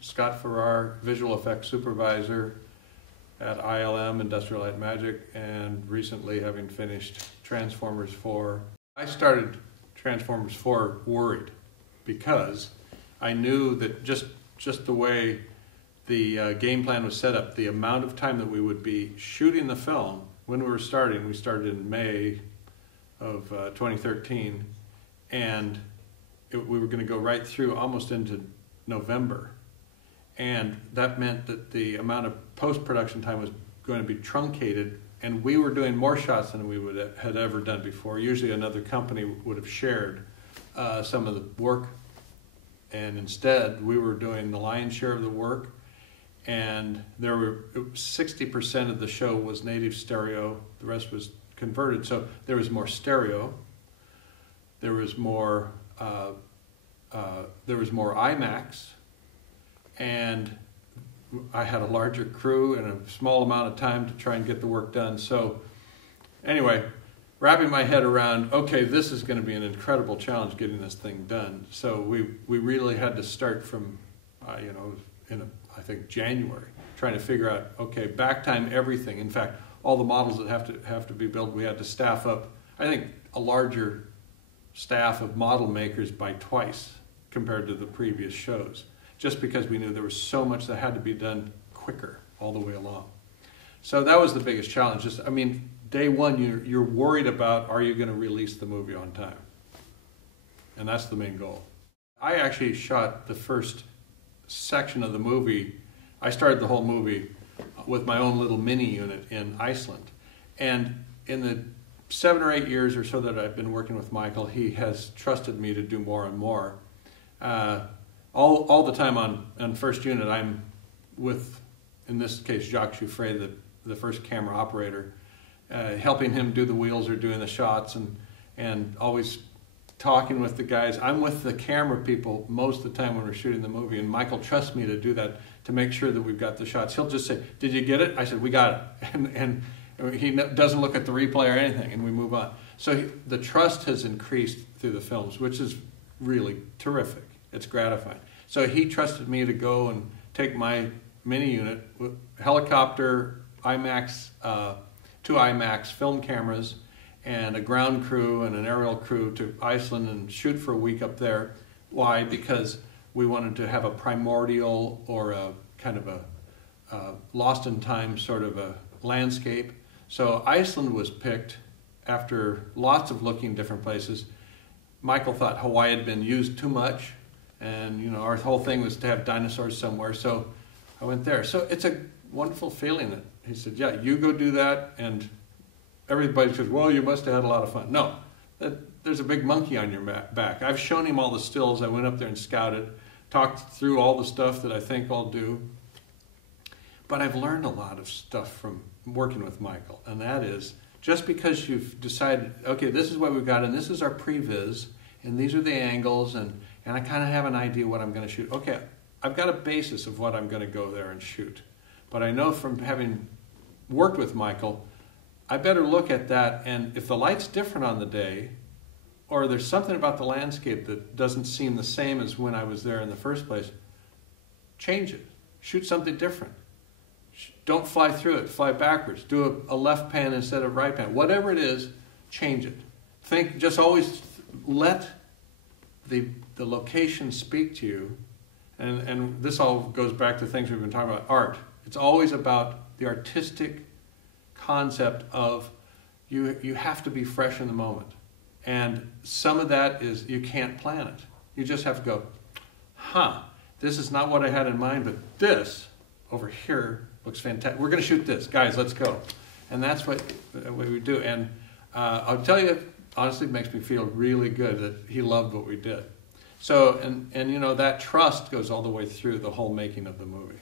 Scott Farrar, visual effects supervisor at ILM, Industrial Light and Magic, and recently having finished Transformers 4. I started Transformers 4 worried because I knew that just the way the game plan was set up, the amount of time that we would be shooting the film when we started in May of 2013, and we were going to go right through almost into November. And that meant that the amount of post-production time was going to be truncated, and we were doing more shots than we had ever done before. Usually another company would have shared some of the work, and instead we were doing the lion's share of the work, and 60% of the show was native stereo, the rest was converted, so there was more stereo, there was more IMAX, and I had a larger crew and a small amount of time to try and get the work done. So anyway, wrapping my head around, okay, this is going to be an incredible challenge getting this thing done. So we really had to start from, I think January, trying to figure out, okay, back time everything. In fact, all the models that have to be built, we had to staff up, I think, a larger staff of model makers by twice compared to the previous shows, just because we knew there was so much that had to be done quicker all the way along. So that was the biggest challenge. Day one, you're worried about, are you going to release the movie on time? And that's the main goal. I actually shot the first section of the movie. I started the whole movie with my own little mini unit in Iceland. And in the 7 or 8 years or so that I've been working with Michael, he has trusted me to do more and more. All the time on first unit, I'm with, in this case, Jacques Jouffret, the first camera operator, helping him do the wheels or doing the shots, and always talking with the guys. I'm with the camera people most of the time when we're shooting the movie, and Michael trusts me to do that, to make sure that we've got the shots. He'll just say, "Did you get it?" I said, "We got it." And he doesn't look at the replay or anything, and we move on. So the trust has increased through the films, which is really terrific. It's gratifying. So he trusted me to go and take my mini unit with helicopter, IMAX, 2 IMAX film cameras, and a ground crew and an aerial crew to Iceland and shoot for a week up there. Why? Because we wanted to have a primordial or a kind of a lost in time sort of a landscape. So Iceland was picked after lots of looking different places. Michael thought Hawaii had been used too much, and our whole thing was to have dinosaurs somewhere, so I went there. So it's a wonderful feeling that he said, "Yeah, you go do that," and everybody says, "Well, you must have had a lot of fun." No, there's a big monkey on your back. I've shown him all the stills. I went up there and scouted, talked through all the stuff that I think I'll do. But I've learned a lot of stuff from working with Michael, and that is, just because you've decided, okay, this is what we've got, and this is our previs, and these are the angles, and I kind of have an idea what I'm going to shoot. Okay, I've got a basis of what I'm going to go there and shoot. But I know from having worked with Michael, I better look at that, and if the light's different on the day, or there's something about the landscape that doesn't seem the same as when I was there in the first place, change it. Shoot something different. Don't fly through it, fly backwards. Do a left pan instead of right pan. Whatever it is, change it. Just always let the location speak to you. And this all goes back to things we've been talking about, art. It's always about the artistic concept of you have to be fresh in the moment. And some of that is you can't plan it. You just have to go, this is not what I had in mind, but this over here looks fantastic. We're going to shoot this. Guys, let's go. And that's what we do. And I'll tell you, honestly, it makes me feel really good that he loved what we did. So, and that trust goes all the way through the whole making of the movie.